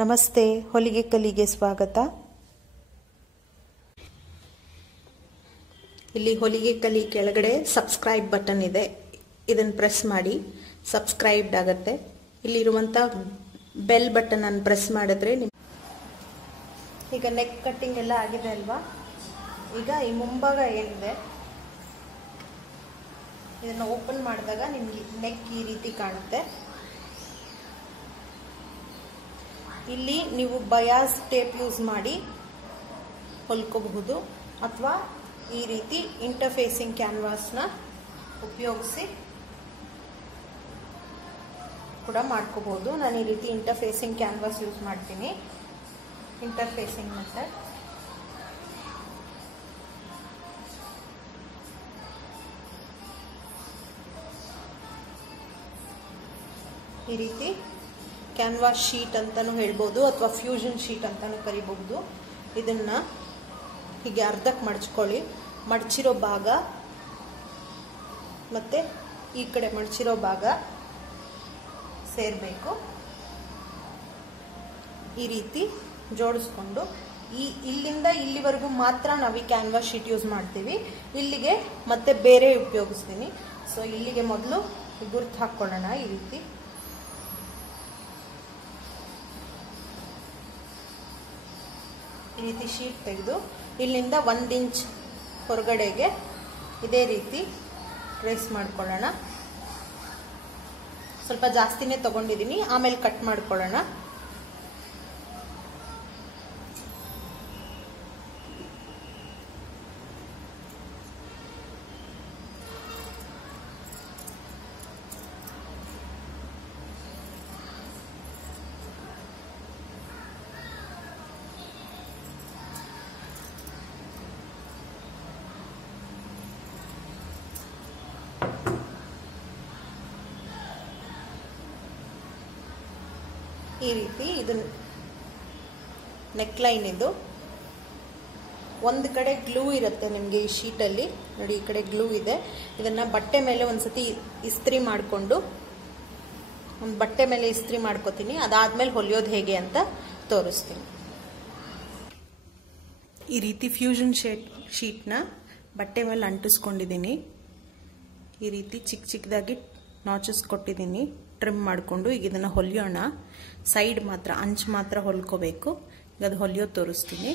ನಮಸ್ತೆ, ಹೊಲಿಗೆ ಕಲಿಗೆ ಸ್ವಾಗತ. ಇಲ್ಲಿ ಹೊಲಿಗೆ ಕಲಿ ಕೆಳಗಡೆ ಸಬ್ಸ್ಕ್ರೈಬ್ ಬಟನ್ ಇದೆ. ಇದನ್ನು ಪ್ರೆಸ್ ಮಾಡಿ ಸಬ್ಸ್ಕ್ರೈಬ್ಡ್ ಆಗುತ್ತೆ. ಇಲ್ಲಿರುವಂಥ ಬೆಲ್ ಬಟನ್ ಅನ್ನು ಪ್ರೆಸ್ ಮಾಡಿದ್ರೆ ನಿಮ್ ಈಗ ನೆಕ್ ಕಟ್ಟಿಂಗ್ ಎಲ್ಲ ಆಗಿದೆ ಅಲ್ವಾ? ಈಗ ಈ ಮುಂಭಾಗ ಏನಿದೆ? ಇದನ್ನು ಓಪನ್ ಮಾಡಿದಾಗ ನಿಮಗೆ ನೆಕ್ ಈ ರೀತಿ ಕಾಣುತ್ತೆ. ಇಲ್ಲಿ ನೀವು ಬಯಾಸ್ ಟೇಪ್ ಯೂಸ್ ಮಾಡಿ ಹೊಲ್ಕೋಬಹುದು ಅಥವಾ ಈ ರೀತಿ ಇಂಟರ್ಫೇಸಿಂಗ್ ಕ್ಯಾನ್ವಾಸ್ನ ಉಪಯೋಗಿಸಿ ಕೂಡ ಮಾಡ್ಕೋಬಹುದು. ನಾನು ಈ ರೀತಿ ಇಂಟರ್ಫೇಸಿಂಗ್ ಕ್ಯಾನ್ವಾಸ್ ಯೂಸ್ ಮಾಡ್ತೀನಿ. Interfacing method. ಈ ರೀತಿ ಕ್ಯಾನ್ವಾಸ್ ಶೀಟ್ ಅಂತಲೂ ಹೇಳ್ಬೋದು ಅಥವಾ ಫ್ಯೂಷನ್ ಶೀಟ್ ಅಂತಲೂ ಕರಿಬಹುದು. ಇದನ್ನು ಹೀಗೆ ಅರ್ಧಕ್ಕೆ ಮಡಚ್ಕೊಳ್ಳಿ. ಮಡಚಿರೋ ಭಾಗ ಮತ್ತು ಈ ಕಡೆ ಮಡಚಿರೋ ಭಾಗ ಸೇರಬೇಕು. ಈ ರೀತಿ ಜೋಡಿಸ್ಕೊಂಡು ಈ ಇಲ್ಲಿಂದ ಇಲ್ಲಿವರೆಗೂ ಮಾತ್ರ ನಾವು ಈ ಕ್ಯಾನ್ವಾಸ್ ಶೀಟ್ ಯೂಸ್ ಮಾಡ್ತೀವಿ. ಇಲ್ಲಿಗೆ ಮತ್ತೆ ಬೇರೆ ಉಪಯೋಗಿಸ್ತೀನಿ. ಸೊ ಇಲ್ಲಿಗೆ ಮೊದಲು ಗುರ್ತು ಹಾಕ್ಕೊಳ್ಳೋಣ ಈ ರೀತಿ. ಈ ರೀತಿ ಶೀಟ್ ತೆಗೆದು ಇಲ್ಲಿಂದ ಒಂದು ಇಂಚ್ ಹೊರಗಡೆಗೆ ಇದೇ ರೀತಿ ಟ್ರೇಸ್ ಮಾಡ್ಕೊಳ್ಳೋಣ. ಸ್ವಲ್ಪ ಜಾಸ್ತಿನೇ ತಗೊಂಡಿದ್ದೀನಿ, ಆಮೇಲೆ ಕಟ್ ಮಾಡ್ಕೊಳ್ಳೋಣ. ಈ ರೀತಿ ಇದು ನೆಕ್ ಲೈನ್ ಇದು. ಒಂದು ಕಡೆ ಗ್ಲೂ ಇರುತ್ತೆ ನಿಮಗೆ ಈ ಶೀಟಲ್ಲಿ ನೋಡಿ, ಈ ಕಡೆ ಗ್ಲೂ ಇದೆ. ಇದನ್ನು ಬಟ್ಟೆ ಮೇಲೆ ಒಂದ್ಸತಿ ಇಸ್ತ್ರಿ ಮಾಡಿಕೊಂಡು, ಒಂದು ಬಟ್ಟೆ ಮೇಲೆ ಇಸ್ತ್ರಿ ಮಾಡ್ಕೋತೀನಿ. ಅದಾದ್ಮೇಲೆ ಹೊಲಿಯೋದು ಹೇಗೆ ಅಂತ ತೋರಿಸ್ತೀನಿ. ಈ ರೀತಿ ಫ್ಯೂಷನ್ ಶೇಟ್ ಶೀಟ್ನ ಬಟ್ಟೆ ಮೇಲೆ ಅಂಟಿಸ್ಕೊಂಡಿದ್ದೀನಿ ಈ ರೀತಿ ಚಿಕ್ಕ ಚಿಕ್ಕದಾಗಿ ನಾಚಸ್ ಕೊಟ್ಟಿದ್ದೀನಿ ಟ್ರಿಮ್ ಮಾಡಿಕೊಂಡು ಈಗ ಇದನ್ನು ಹೊಲಿಯೋಣ. ಸೈಡ್ ಮಾತ್ರ, ಅಂಚು ಮಾತ್ರ ಹೊಲ್ಕೋಬೇಕು. ಈಗ ಅದು ಹೊಲಿಯೋದು ತೋರಿಸ್ತೀನಿ.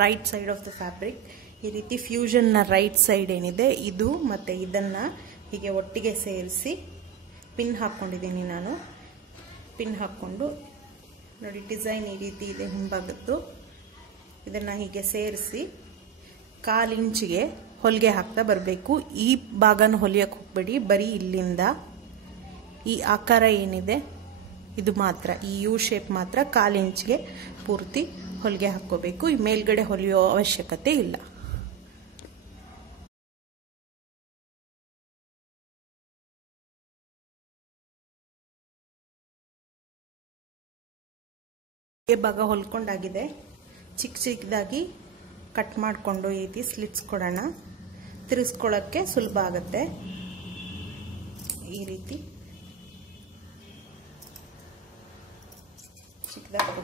Right side of the fabric ಈ ರೀತಿ ಫ್ಯೂಷನ್ನ ರೈಟ್ ಸೈಡ್ ಏನಿದೆ, ಇದು ಮತ್ತು ಇದನ್ನು ಹೀಗೆ ಒಟ್ಟಿಗೆ ಸೇರಿಸಿ ಪಿನ್ ಹಾಕ್ಕೊಂಡಿದ್ದೀನಿ ನಾನು. ಪಿನ್ ಹಾಕ್ಕೊಂಡು ನೋಡಿ ಡಿಸೈನ್ ಈ ರೀತಿ ಇದೆ, ಹಿಂಭಾಗದ್ದು. ಇದನ್ನು ಹೀಗೆ ಸೇರಿಸಿ ಕಾಲು ಇಂಚಿಗೆ ಹೊಲಿಗೆ ಹಾಕ್ತಾ ಬರಬೇಕು. ಈ ಭಾಗನ ಹೊಲಿಯೋಕೆ ಹೋಗ್ಬೇಡಿ, ಬರೀ ಇಲ್ಲಿಂದ. ಈ ಆಕಾರ ಏನಿದೆ, ಇದು ಮಾತ್ರ, ಈ ಯು ಶೇಪ್ ಮಾತ್ರ ಕಾಲು ಇಂಚಿಗೆ ಪೂರ್ತಿ ಹೊಲಿಗೆ ಹಾಕ್ಕೋಬೇಕು. ಈ ಮೇಲ್ಗಡೆ ಹೊಲಿಯೋ ಅವಶ್ಯಕತೆ ಇಲ್ಲ. ಭಾಗ ಹೊಲ್ಕೊಂಡಾಗಿದೆ. ಚಿಕ್ಕ ಚಿಕ್ಕದಾಗಿ ಕಟ್ ಮಾಡಿಕೊಂಡು ಈ ರೀತಿ ಸ್ಲಿಟ್ಸ್ ಕೊಡೋಣ. ತಿರ್ಸ್ಕೊಳ್ಳೋಕ್ಕೆ ಸುಲಭ ಆಗುತ್ತೆ. ಈ ರೀತಿ. ಚಿಕ್ಕದಾಗಿ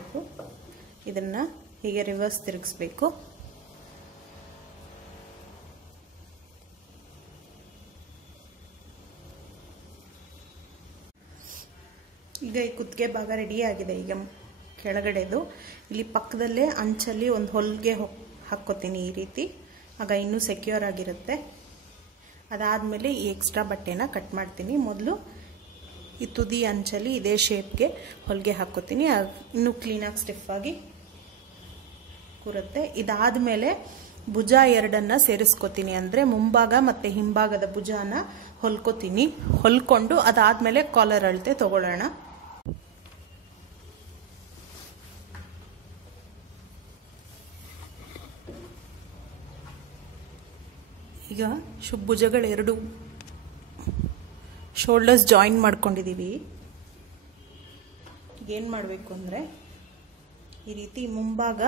ಇದನ್ನು ಹೀಗೆ ರಿವರ್ಸ್ ತಿರುಗಿಸ್ಬೇಕು. ಈಗ ಈ ಕುತ್ತಿಗೆ ಭಾಗ ರೆಡಿ ಆಗಿದೆ. ಈಗ ಕೆಳಗಡೆದು. ಇಲ್ಲಿ ಪಕ್ಕದಲ್ಲೇ ಅಂಚಲ್ಲಿ ಒಂದು ಹೊಲಿಗೆ ಹಾಕ್ಕೋತೀನಿ ಈ ರೀತಿ. ಆಗ ಇನ್ನೂ ಸೆಕ್ಯೂರ್ ಆಗಿರುತ್ತೆ. ಅದಾದಮೇಲೆ ಈ ಎಕ್ಸ್ಟ್ರಾ ಬಟ್ಟೆನ ಕಟ್ ಮಾಡ್ತೀನಿ. ಮೊದಲು ಈ ತುದಿ ಅಂಚಲ್ಲಿ ಇದೇ ಶೇಪ್ಗೆ ಹೊಲಿಗೆ ಹಾಕ್ಕೋತೀನಿ. ಇನ್ನೂ ಕ್ಲೀನಾಗಿ ಸ್ಟಿಫಾಗಿ ಕೂರುತ್ತೆ. ಇದಾದ್ಮೇಲೆ ಭುಜ ಎರಡನ್ನ ಸೇರಿಸ್ಕೋತೀನಿ. ಅಂದರೆ ಮುಂಭಾಗ ಮತ್ತು ಹಿಂಭಾಗದ ಭುಜಾನ ಹೊಲ್ಕೋತೀನಿ. ಹೊಲ್ಕೊಂಡು ಅದಾದಮೇಲೆ ಕಾಲರ್ ಅಳತೆ ತಗೊಳ್ಳೋಣ. ಈಗ ಶುಭ ಭುಜಗಳೆರಡು ಶೋಲ್ಡರ್ಸ್ ಜಾಯಿನ್ ಮಾಡ್ಕೊಂಡಿದ್ದೀವಿ ಏನು ಮಾಡಬೇಕು ಅಂದರೆ, ಈ ರೀತಿ ಮುಂಭಾಗ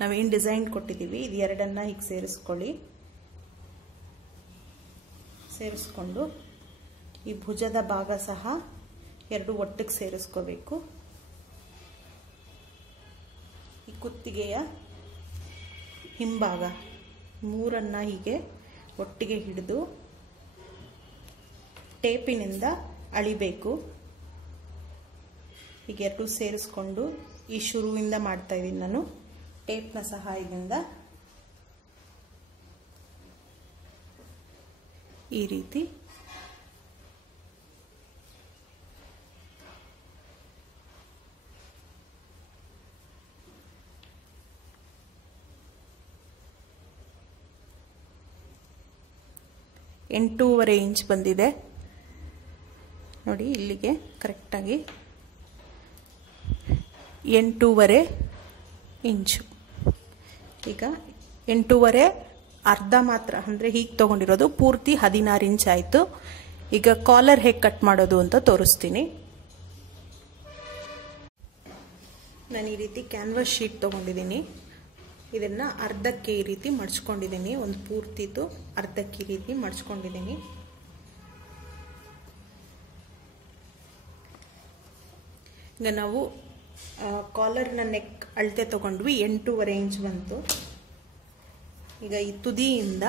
ನಾವೇನು ಡಿಸೈನ್ ಕೊಟ್ಟಿದ್ದೀವಿ ಇದು ಎರಡನ್ನು ಹೀಗೆ ಸೇರಿಸ್ಕೊಳ್ಳಿ. ಸೇರಿಸ್ಕೊಂಡು ಈ ಭುಜದ ಭಾಗ ಸಹ ಎರಡು ಒಟ್ಟಿಗೆ ಸೇರಿಸ್ಕೋಬೇಕು. ಈ ಕುತ್ತಿಗೆಯ ಹಿಂಭಾಗ, ಮೂರನ್ನ ಹೀಗೆ ಒಟ್ಟಿಗೆ ಹಿಡಿದು ಟೇಪಿನಿಂದ ಅಳಿಬೇಕು. ಈಗ ಎರಡು ಸೇರಿಸ್ಕೊಂಡು ಈ ಶುರುವಿಂದ ಮಾಡ್ತಾ ಇದ್ದೀನಿ ನಾನು. ಟೇಪ್ನ ಸಹಾಯದಿಂದ ಈ ರೀತಿ ಎಂಟೂವರೆ ಇಂಚ್ ಬಂದಿದೆ. ನೋಡಿ, ಇಲ್ಲಿಗೆ ಕರೆಕ್ಟಾಗಿ ಎಂಟೂವರೆ ಇಂಚು. ಈಗ ಎಂಟೂವರೆ ಅರ್ಧ ಮಾತ್ರ, ಅಂದರೆ ಹೀಗೆ ತೊಗೊಂಡಿರೋದು. ಪೂರ್ತಿ ಹದಿನಾರು ಇಂಚ್ ಆಯಿತು. ಈಗ ಕಾಲರ್ ಹೇಗೆ ಕಟ್ ಮಾಡೋದು ಅಂತ ತೋರಿಸ್ತೀನಿ. ನಾನು ಈ ರೀತಿ ಕ್ಯಾನ್ವಾಸ್ ಶೀಟ್ ತೊಗೊಂಡಿದ್ದೀನಿ. ಇದನ್ನು ಅರ್ಧಕ್ಕೆ ಈ ರೀತಿ ಮಡ್ಚ್ಕೊಂಡಿದ್ದೀನಿ ಒಂದು ಪೂರ್ತಿದು ಅರ್ಧಕ್ಕೆ ಈ ರೀತಿ ಮಡ್ಚ್ಕೊಂಡಿದ್ದೀನಿ ಈಗ ನಾವು ಕಾಲರ್ನ ನೆಕ್ ಅಳತೆ ತಗೊಂಡ್ವಿ ಎಂಟೂವರೆ ಇಂಚ್ ಬಂತು. ಈಗ ಈ ತುದಿಯಿಂದ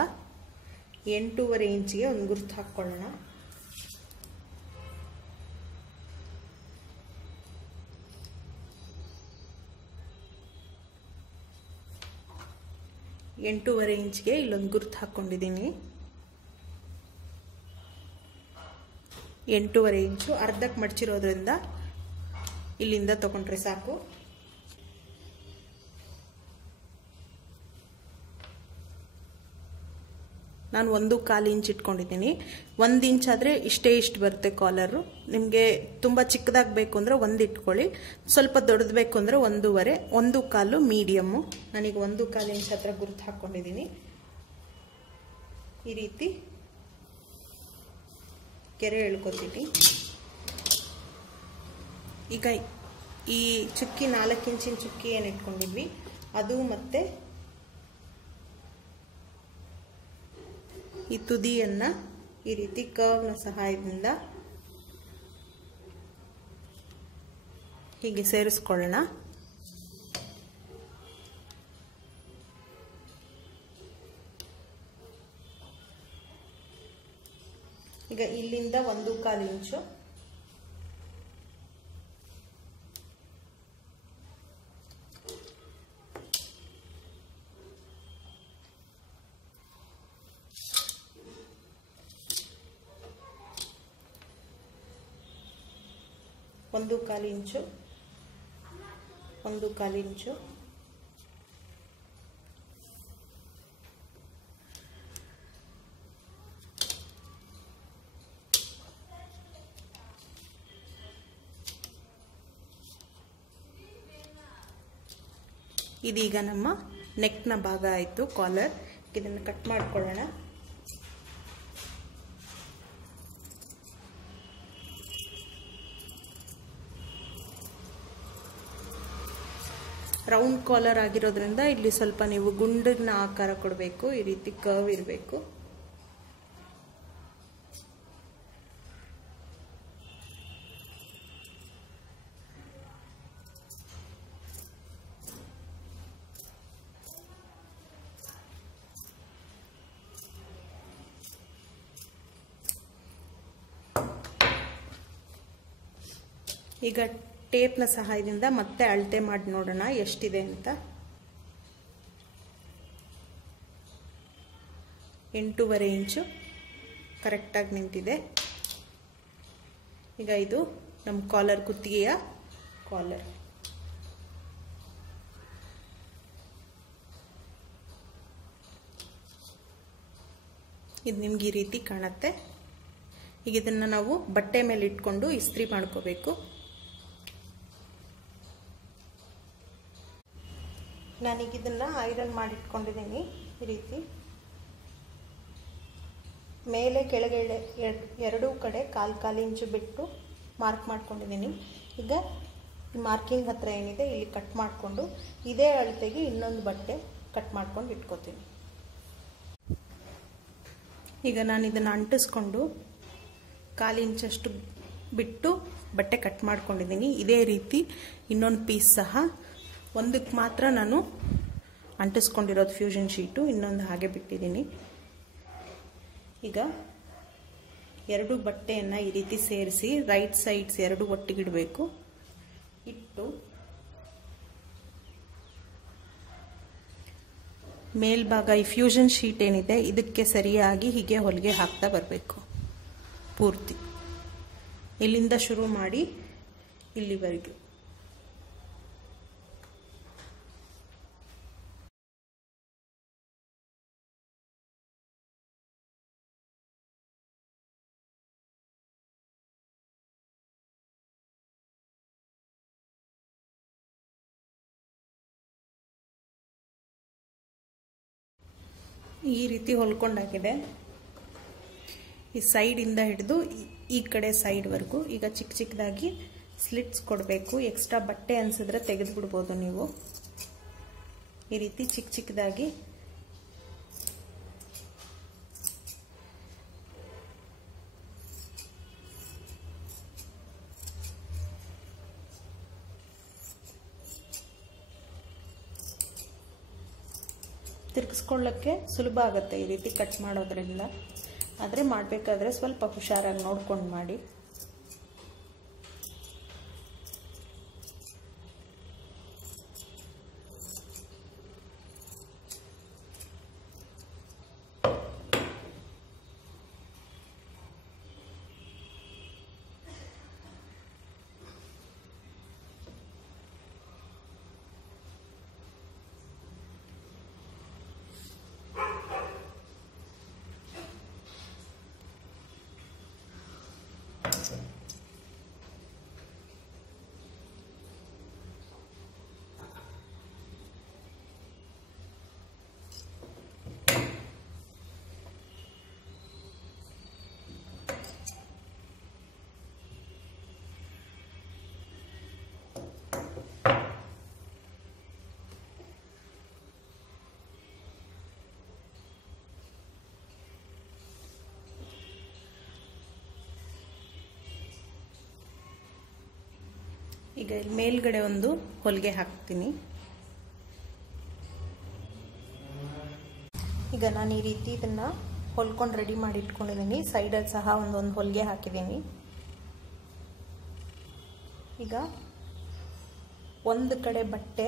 ಎಂಟೂವರೆ ಇಂಚಿಗೆ ಒಂದು ಗುರ್ತು ಹಾಕ್ಕೊಳ್ಳೋಣ. ಎಂಟೂವರೆ ಇಂಚ್ಗೆ ಇಲ್ಲೊಂದು ಗುರ್ತು ಹಾಕ್ಕೊಂಡಿದ್ದೀನಿ ಎಂಟೂವರೆ ಇಂಚು ಅರ್ಧಕ್ಕೆ ಮಡಚಿರೋದ್ರಿಂದ ಇಲ್ಲಿಂದ ತೊಗೊಂಡ್ರೆ ಸಾಕು. ನಾನು ಒಂದು ಕಾಲು ಇಂಚ್ ಇಟ್ಕೊಂಡಿದ್ದೀನಿ. ಒಂದು ಇಂಚ್ ಆದರೆ ಇಷ್ಟೇ ಇಷ್ಟು ಬರುತ್ತೆ ಕಾಲರು ನಿಮಗೆ ತುಂಬ ಚಿಕ್ಕದಾಗಿ ಬೇಕು ಅಂದರೆ ಒಂದು ಇಟ್ಕೊಳ್ಳಿ. ಸ್ವಲ್ಪ ದೊಡ್ಡದು ಬೇಕು ಅಂದರೆ ಒಂದೂವರೆ. ಒಂದು ಕಾಲು ಮೀಡಿಯಮ್ಮು ನನಗೆ ಒಂದು ಕಾಲು ಇಂಚ್ ಹತ್ರ ಗುರುತು ಹಾಕ್ಕೊಂಡಿದ್ದೀನಿ ಈ ರೀತಿ ಕೆರೆ ಎಳ್ಕೊತೀನಿ ಈಗ ಈ ಚುಕ್ಕಿ ನಾಲ್ಕು ಇಂಚಿನ ಚುಕ್ಕಿ ಏನು ಇಟ್ಕೊಂಡಿದ್ವಿ? ಅದು ಮತ್ತೆ ಈ ತುದಿಯನ್ನು ಈ ರೀತಿ ಕರ್ವ್ನ ಸಹಾಯದಿಂದ ಹೀಗೆ ಸೇರಿಸ್ಕೊಳ್ಳೋಣ. ಈಗ ಇಲ್ಲಿಂದ ಒಂದು ಕಾಲು ಇಂಚು. ಒಂದು ಕಾಲು ಇಂಚು, ಒಂದು ಕಾಲು ಇಂಚು. ಇದೀಗ ನಮ್ಮ ನೆಕ್ನ ಭಾಗ ಆಯಿತು ಕಾಲರ್ ಇದನ್ನು ಕಟ್ ಮಾಡ್ಕೊಳ್ಳೋಣ. ರೌಂಡ್ ಕಾಲರ್ ಆಗಿರೋದ್ರಿಂದ ಇಲ್ಲಿ ಸ್ವಲ್ಪ ನೀವು ಗುಂಡಿನ ಆಕಾರ ಕೊಡಬೇಕು ಈ ರೀತಿ ಕರ್ವ್ ಇರಬೇಕು. ಈಗ ಟೇಪ್ನ ಸಹಾಯದಿಂದ ಮತ್ತೆ ಅಳತೆ ಮಾಡಿ ನೋಡೋಣ, ಎಷ್ಟಿದೆ ಅಂತ. ಎಂಟೂವರೆ ಇಂಚು ಕರೆಕ್ಟಾಗಿ ನಿಂತಿದೆ. ಈಗ ಇದು ನಮ್ಮ ಕಾಲರ್ ಕುತ್ತಿಗೆಯ ಕಾಲರ್. ಇದು ನಿಮ್ಗೆ ಈ ರೀತಿ ಕಾಣುತ್ತೆ. ಈಗ ಇದನ್ನು ನಾವು ಬಟ್ಟೆ ಮೇಲೆ ಇಟ್ಕೊಂಡು ಇಸ್ತ್ರಿ ಮಾಡ್ಕೋಬೇಕು. ನಾನೀಗ ಇದನ್ನ ಐರನ್ ಮಾಡಿಟ್ಕೊಂಡಿದ್ದೀನಿ ಈ ರೀತಿ. ಮೇಲೆ ಕೆಳಗೆ ಎರ್- ಎರಡೂ ಕಡೆ ಕಾಲು ಕಾಲು ಇಂಚು ಬಿಟ್ಟು ಮಾರ್ಕ್ ಮಾಡ್ಕೊಂಡಿದ್ದೀನಿ ಈಗ ಮಾರ್ಕಿಂಗ್ ಹತ್ರ ಏನಿದೆ ಇಲ್ಲಿ ಕಟ್ ಮಾಡಿಕೊಂಡು ಇದೇ ಅಳತೆಗೆ ಇನ್ನೊಂದು ಬಟ್ಟೆ ಕಟ್ ಮಾಡ್ಕೊಂಡು ಇಟ್ಕೋತೀನಿ. ಈಗ ನಾನು ಇದನ್ನು ಅಂಟಿಸ್ಕೊಂಡು ಕಾಲು ಇಂಚಷ್ಟು ಬಿಟ್ಟು ಬಟ್ಟೆ ಕಟ್ ಮಾಡ್ಕೊಂಡಿದ್ದೀನಿ ಇದೇ ರೀತಿ ಇನ್ನೊಂದು ಪೀಸ್ ಸಹ ಒಂದಕ್ಕೆ ಮಾತ್ರ ನಾನು ಅಂಟಿಸ್ಕೊಂಡಿರೋದು ಫ್ಯೂಷನ್ ಶೀಟು ಇನ್ನೊಂದು ಹಾಗೆ ಬಿಟ್ಟಿದ್ದೀನಿ. ಈಗ ಎರಡು ಬಟ್ಟೆಯನ್ನು ಈ ರೀತಿ ಸೇರಿಸಿ ರೈಟ್ ಸೈಡ್ಸ್ ಎರಡು ಒಟ್ಟಿಗಿಡಬೇಕು. ಇಟ್ಟು ಮೇಲ್ಭಾಗ ಈ ಫ್ಯೂಷನ್ ಶೀಟ್ ಏನಿದೆ, ಇದಕ್ಕೆ ಸರಿಯಾಗಿ ಹೀಗೆ ಹೊಲಿಗೆ ಹಾಕ್ತಾ ಬರಬೇಕು. ಪೂರ್ತಿ. ಇಲ್ಲಿಂದ ಶುರು ಮಾಡಿ ಇಲ್ಲಿವರೆಗೂ. ಈ ರೀತಿ ಹೊಲ್ಕೊಂಡಾಗಿದೆ. ಈ ಸೈಡಿಂದ ಹಿಡಿದು ಈ ಕಡೆ ಸೈಡ್ವರೆಗೂ ಈಗ ಚಿಕ್ಕ ಚಿಕ್ಕದಾಗಿ ಸ್ಲಿಟ್ಸ್ ಕೊಡಬೇಕು. ಎಕ್ಸ್ಟ್ರಾ ಬಟ್ಟೆ ಅನ್ಸಿದ್ರೆ ತೆಗೆದುಬಿಡ್ಬೋದು ನೀವು. ಈ ರೀತಿ ಚಿಕ್ಕ ಚಿಕ್ಕದಾಗಿ ತಿರ್ಗಿಸ್ಕೊಳ್ಳೋಕ್ಕೆ ಸುಲಭ ಆಗುತ್ತೆ ಈ ರೀತಿ ಕಟ್ ಮಾಡೋದ್ರಿಂದ. ಆದರೆ ಮಾಡಬೇಕಾದ್ರೆ ಸ್ವಲ್ಪ ಹುಷಾರಾಗಿ ನೋಡ್ಕೊಂಡು ಮಾಡಿ. ಈಗ ಇಲ್ಲಿ ಮೇಲ್ಗಡೆ ಒಂದು ಹೊಲಿಗೆ ಹಾಕ್ತೀನಿ. ಈಗ ನಾನು ಈ ರೀತಿ ಇದನ್ನು ಹೊಲ್ಕೊಂಡು ರೆಡಿ ಮಾಡಿ ಇಟ್ಕೊಂಡಿದ್ದೀನಿ. ಸೈಡಲ್ಲಿ ಸಹ ಒಂದೊಂದು ಹೊಲಿಗೆ ಹಾಕಿದ್ದೀನಿ. ಈಗ ಒಂದು ಕಡೆ ಬಟ್ಟೆ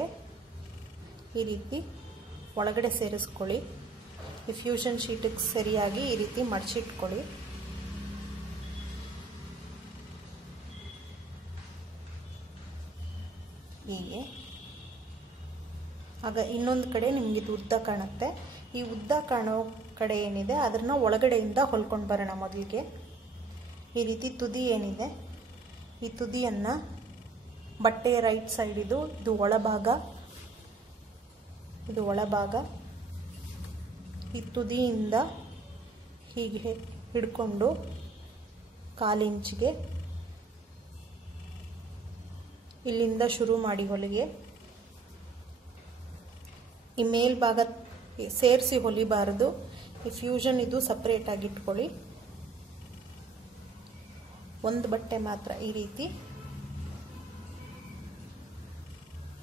ಈ ರೀತಿ ಒಳಗಡೆ ಸೇರಿಸ್ಕೊಳ್ಳಿ. ಈ ಫ್ಯೂಷನ್ ಶೀಟಿಗೆ ಸರಿಯಾಗಿ ಈ ರೀತಿ ಮಡಚಿಟ್ಕೊಳ್ಳಿ. ಹೀಗೆ. ಆಗ ಇನ್ನೊಂದು ಕಡೆ ನಿಮಗೆ ಉದ್ದ ಕಾಣುತ್ತೆ. ಈ ಉದ್ದ ಕಾಣೋ ಕಡೆ ಏನಿದೆ ಅದನ್ನು ಒಳಗಡೆಯಿಂದ ಹೊಲ್ಕೊಂಡು ಬರೋಣ ಮೊದಲಿಗೆ. ಈ ರೀತಿ ತುದಿ ಏನಿದೆ, ಈ ತುದಿಯನ್ನು ಬಟ್ಟೆಯ ರೈಟ್ ಸೈಡ್ ಇದು ಇದು ಒಳಭಾಗ ಇದು ಒಳಭಾಗ. ಈ ತುದಿಯಿಂದ ಹೀಗೆ ಹಿಡ್ಕೊಂಡು ಕಾಲು ಇಂಚಿಗೆ ಇಲ್ಲಿಂದ ಶುರು ಮಾಡಿ ಹೊಲಿಗೆ. ಈ ಮೇಲ್ಭಾಗ ಸೇರಿಸಿ ಹೊಲಿಬಾರದು. ಈ ಫ್ಯೂಷನ್ ಇದು ಸಪ್ರೇಟ್ ಆಗಿ ಇಟ್ಕೊಳ್ಳಿ. ಒಂದು ಬಟ್ಟೆ ಮಾತ್ರ ಈ ರೀತಿ.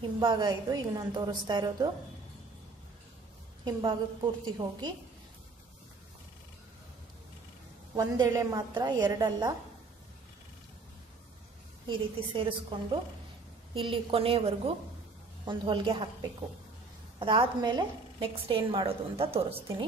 ಹಿಂಭಾಗ ಇದು, ಈಗ ನಾನು ತೋರಿಸ್ತಾ ಇರೋದು. ಹಿಂಭಾಗಕ್ಕೆ ಪೂರ್ತಿ ಹೋಗಿ. ಒಂದೆಳೆ ಮಾತ್ರ, ಎರಡಲ್ಲ. ಈ ರೀತಿ ಸೇರಿಸ್ಕೊಂಡು. ಇಲ್ಲಿ ಕೊನೆಯವರೆಗೂ ಒಂದು ಹೊಲಿಗೆ ಹಾಕಬೇಕು. ಅದಾದಮೇಲೆ ನೆಕ್ಸ್ಟ್ ಏನು ಮಾಡೋದು ಅಂತ ತೋರಿಸ್ತೀನಿ.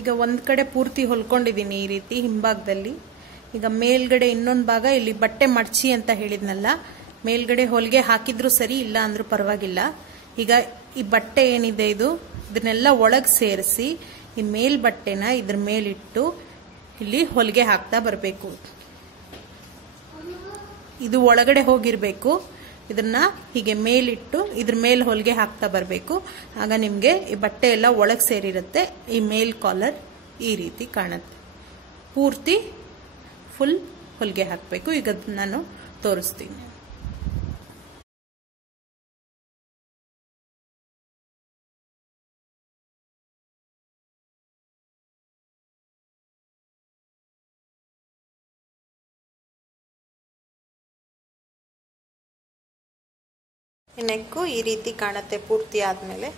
ಈಗ ಒಂದು ಕಡೆ ಪೂರ್ತಿ ಹೊಲ್ಕೊಂಡಿದ್ದೀನಿ ಈ ರೀತಿ ಹಿಂಭಾಗದಲ್ಲಿ. ಈಗ ಮೇಲ್ಗಡೆ ಇನ್ನೊಂದು ಭಾಗ ಇಲ್ಲಿ ಬಟ್ಟೆ ಮಡ್ಚಿ ಅಂತ ಹೇಳಿದ್ನಲ್ಲ. ಮೇಲ್ಗಡೆ ಹೊಲಿಗೆ ಹಾಕಿದ್ರು ಸರಿ, ಇಲ್ಲ ಅಂದ್ರೂ ಪರವಾಗಿಲ್ಲ. ಈಗ ಈ ಬಟ್ಟೆ ಏನಿದೆ ಇದು? ಇದನ್ನೆಲ್ಲ ಒಳಗೆ ಸೇರಿಸಿ, ಈ ಮೇಲ್ ಬಟ್ಟೆನ ಇದ್ರ ಮೇಲಿಟ್ಟು ಇಲ್ಲಿ ಹೊಲಿಗೆ ಹಾಕ್ತಾ ಬರಬೇಕು. ಇದು ಒಳಗಡೆ ಹೋಗಿರ್ಬೇಕು. ಇದನ್ನ ಹೀಗೆ ಮೇಲಿಟ್ಟು ಇದ್ರ ಮೇಲ್ ಹೊಲಿಗೆ ಹಾಕ್ತಾ ಬರಬೇಕು. ಆಗ ನಿಮಗೆ ಈ ಬಟ್ಟೆ ಎಲ್ಲ ಒಳಗೆ ಸೇರಿರುತ್ತೆ. ಈ ಮೇಲ್ ಕಾಲರ್ ಈ ರೀತಿ ಕಾಣುತ್ತೆ. ಪೂರ್ತಿ ಫುಲ್ ಹೊಲಿಗೆ ಹಾಕಬೇಕು. ಈಗ ನಾನು ತೋರಿಸ್ತೀನಿ. ನೆಕ್ಕು ಈ ರೀತಿ ಕಾಣುತ್ತೆ ಪೂರ್ತಿ ಆದಮೇಲೆ.